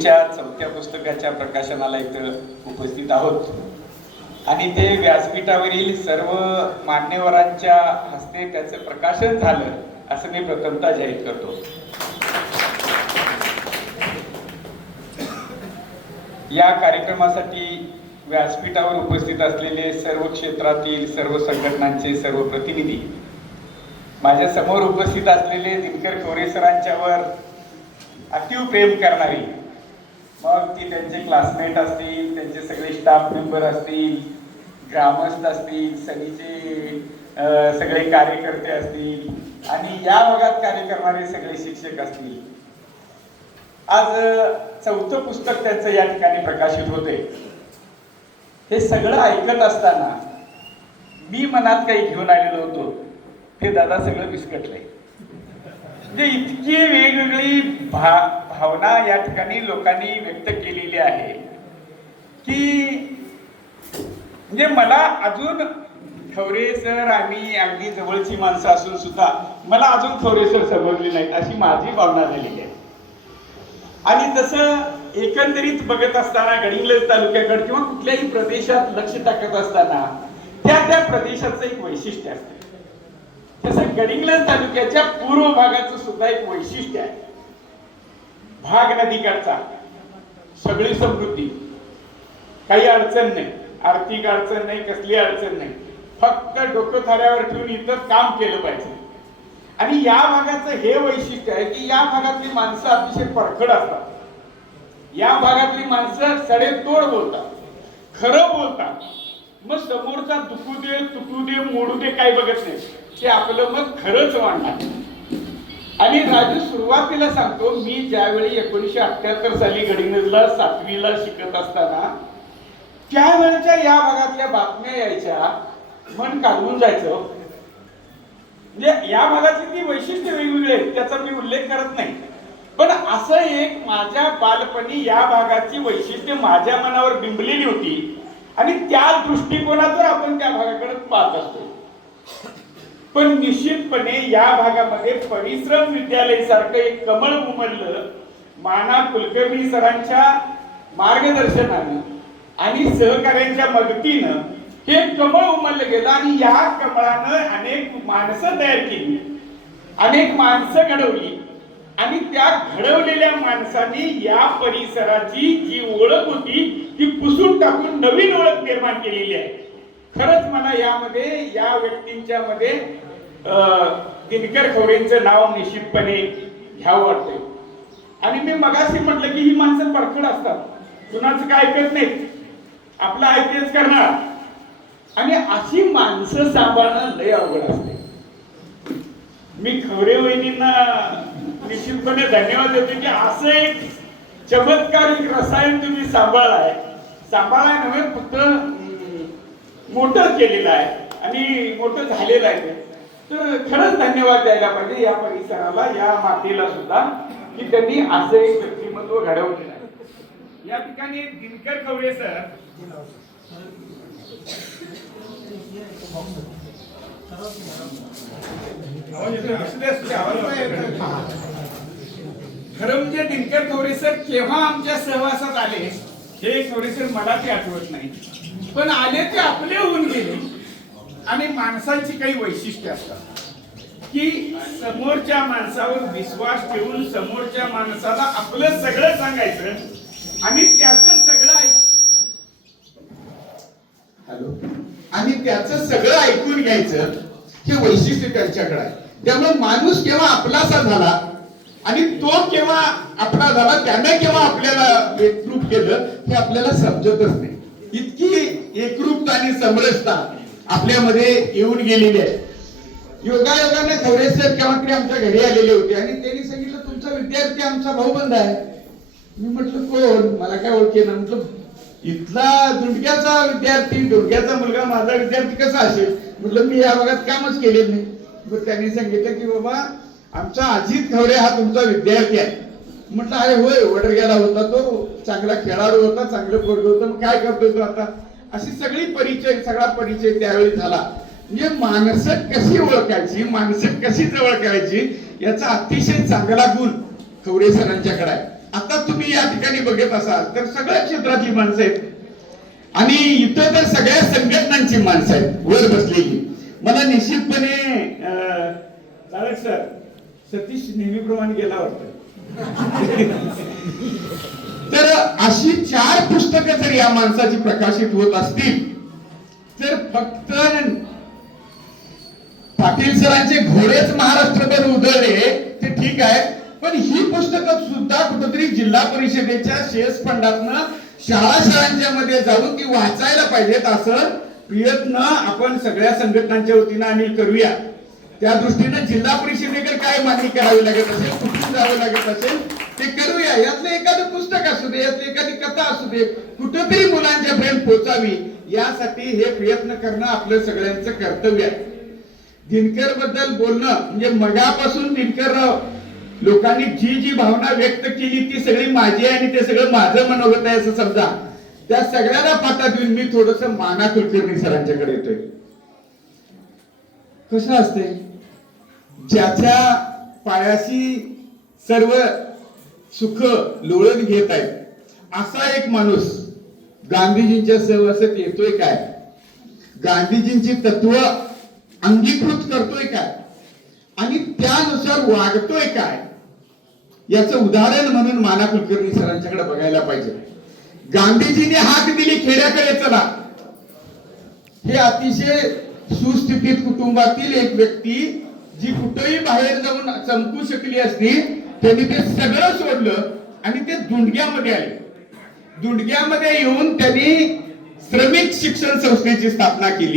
खवरेंच्या 4थ्या पुस्तकाच्या प्रकाशनाला इथं उपस्थित आहोत आणि ते व्यासपीठावरील सर्व मान्यवरांच्या हस्ते त्याचं प्रकाशन झालं असं मी प्रथमतः जाहीर करतो। या कार्यक्रमासाठी व्यासपीठावर उपस्थित असलेले सर्व क्षेत्रातील सर्व संघटनांचे सर्व प्रतिनिधी, माझ्या समोर उपस्थित असलेले दिनकर खवरे सरांच्यावर अतीव प्रेम करणारी, मग ती त्यांचे क्लासमेट असतील, त्यांचे सगळे स्टाफ मेंबर असतील, ग्रामस्थ असतील, सगळीचे सगळे कार्यकर्ते असतील आणि या भागात कार्य करणारे सगळे शिक्षक असतील। आज 4थं पुस्तक त्यांचं या ठिकाणी प्रकाशित होते। हे सगळं ऐकत असताना मी मनात काही घेऊन आलेलो होतो ते दादा सगळं विस्कटलंय। म्हणजे इतकी वेगवेगळी भावना या ठिकाणी लोकांनी व्यक्त केलेली आहे की म्हणजे मला अजून खवरे सर, आम्ही अगदी जवळची माणसं असून सुद्धा मला अजून खवरे सर समजले नाहीत अशी माझी भावना झालेली आहे। आणि तसं एकंदरीत बघत असताना गडिंग्लज तालुक्याकडे किंवा कुठल्याही प्रदेशात लक्ष टाकत असताना त्या प्रदेशाचं एक वैशिष्ट्य असतं। तसं गडिंग्लज तालुक्याच्या पूर्व भागाचं सुद्धा एक वैशिष्ट्य आहे। भाग नदीकाठचा, सगळी समृद्धी, काही अडचण नाही, आर्थिक अडचण नाही, कसली अडचण नाही, फक्त डोकं थाऱ्यावर ठेवून इथं काम केलं पाहिजे। आणि या भागाचं हे वैशिष्ट्य आहे की या भागातली माणसं अतिशय परखड असतात। या भागातली माणसं सडेतोड बोलतात, खरं बोलतात। मग समोरचा दुखू दे, तुटू दे, मोडू दे काही बघत नाही, ते आपलं मग खरंच वाढणार। आणि राजू, सुरुवातीला सांगतो, मी ज्यावेळी 1978 साली गडिंग्लजला 7वीला शिकत असताना त्यावेळेच्या या भागातल्या बातम्या यायच्या, मन काढून जायचं। म्हणजे या भागाची ती वैशिष्ट्य वेगवेगळे आहेत, त्याचा मी उल्लेख करत नाही, पण असं एक माझ्या बालपणी या भागाची वैशिष्ट्य माझ्या मनावर बिंबलेली होती आणि त्या दृष्टिकोनातून आपण त्या भागाकडे पाहत असतो। पण निश्चितपणे या भागामध्ये परिश्रम विद्यालय सारखं एक कमळ उमललं। माना कुलकर्णी सरांच्या मार्गदर्शनानं आणि सहकार्यांच्या मदतीनं हे कमळ उमललं गेलं आणि या कमळानं अनेक माणसं तयार केली, अनेक माणसं घडवली आणि त्या घडवलेल्या माणसांनी या परिसराची जी ओळख होती ती पुसून टाकून नवीन ओळख निर्माण केलेली आहे। खरंच मला यामध्ये या व्यक्तींच्या मध्ये दिनकर खवरेंचं नाव निश्चितपणे घ्यावं वाटतंय। आणि मी मगाशी म्हटलं की ही माणसं परखड असतात, कुणाचं काय ऐकत नाही, आपलं ऐकतेच करणार। आणि अशी माणसं सांभाळणं लय अवघड असते। मी खवरे वहिनींना निश्चितपणे धन्यवाद देतो की असं एक चमत्कारिक रसायन तुम्ही सांभाळाय नव्हे, फक्त मोठं केलेलं आहे आणि मोठं झालेलं आहे। तर खरंच धन्यवाद द्यायला पाहिजे या परिसराला, या मातेला सुद्धा की त्यांनी असं एक व्यक्तिमत्व घडवलेलं आहे। या ठिकाणी दिनकर खवरे सर खरं म्हणजे दिनकर खवरे सर केव्हा आमच्या सहवासात आले हे खवरे सर मला ते आठवत नाही, पण आले ते आपले होऊन गेले। आणि माणसाची काही वैशिष्ट्य असतात की समोरच्या माणसावर विश्वास ठेवून समोरच्या माणसाला आपलं सगळं सांगायचं आणि त्याचं सगळं ऐकून घ्यायचं, हे वैशिष्ट्य त्यांच्याकडे आहे। त्यामुळे माणूस केव्हा आपलासा झाला आणि तो केव्हा आपला झाला, त्याने केव्हा आपल्याला एकरूप केलं हे आपल्याला समजतच नाही। इतकी एकरूपता आणि समरसता आपल्यामध्ये येऊन गेलेली आहे। योगायोगाने खवरे सर केव्हा तरी आमच्या घरी आलेले होते आणि त्यांनी सांगितलं तुमचा विद्यार्थी आमचा भाऊबंद आहे। मी म्हटलं कोण, मला काय ओळखेना। म्हटलं इथला दुंडग्याचा विद्यार्थी, दुंडग्याचा मुलगा माझा विद्यार्थी कसा असेल? म्हटलं मी या भागात कामच केले नाही। मग त्यांनी सांगितलं की बाबा आमचा अजित खवरे हा तुमचा विद्यार्थी आहे। म्हटलं अरे होय, वडरग्याला होता तो, चांगला खेळाडू होता, चांगलं पोरग होतं, मग काय करतोय तो आता? अशी सगळा परिचय त्यावेळी झाला। म्हणजे माणसं कशी ओळखायची, माणसं कशी जवळ करायची याचा अतिशय चांगला गुण खवरे सरांच्याकडे आहे। आता तुम्ही या ठिकाणी बघत असाल तर सगळ्या क्षेत्रातली माणसं आहेत आणि इथं तर सगळ्या संघटनांची माणसं आहेत वर बसलेली. मला निश्चितपणे चालक सर, सतीश नेहमीप्रमाणे गेला वाटतं. तर अशी 4 पुस्तकं जर या माणसाची प्रकाशित होत असतील तर फक्त पाटील सरांचे घोडेच महाराष्ट्रभर उधळले ते ठीक आहे, पण ही पुस्तकं सुद्धा कुठेतरी जिल्हा परिषदेच्या शेअर्स फंडातनं शाळांच्या मध्ये जाऊन ती वाचायला पाहिजेत, असं प्रयत्न आपण सगळ्या संघटनांच्या वतीनं आणि करूया. त्या दृष्टीनं जिल्हा परिषदेकडे काय मागणी करावी लागत असेल, कुठून जावं लागत असेल ते करूया. यातलं एखादं पुस्तक असू दे, यातली एखादी कथा असू दे, कुठंतरी मुलांच्या पर्यंत पोहोचावी यासाठी हे प्रयत्न करणं आपलं सगळ्यांचं कर्तव्य आहे. दिनकर बद्दल बोलणं म्हणजे मगापासून दिनकरराव लोकांनी जी जी भावना व्यक्त केली ती सगळी माझी आहे आणि ते सगळं माझं मनोगत आहे असं समजा. त्या सगळ्याला पाता देऊन मी थोडस माना कुलकर्णी सरांच्याकडे येतोय. कसं असते, ज्याच्या पायाशी सर्व सुख लोळून घेत आहे असा एक माणूस गांधीजींच्या सहवासात येतोय काय, गांधीजींची तत्व अंगीकृत करतोय काय आणि त्यानुसार वागतोय काय, याचं उदाहरण म्हणून माना कुलकर्णी सरांच्याकडे बघायला पाहिजे. गांधीजींनी हाक दिली खेड्याकडे चला, हे अतिशय सुस्थितीत कुटुंबातील एक व्यक्ती जी कुठेही बाहेर जाऊन चमकू शकली असती त्यांनी ते सगळं सोडलं आणि ते दुंडग्यामध्ये आले. दुंडग्यामध्ये येऊन त्यांनी श्रमिक शिक्षण संस्थेची स्थापना केली.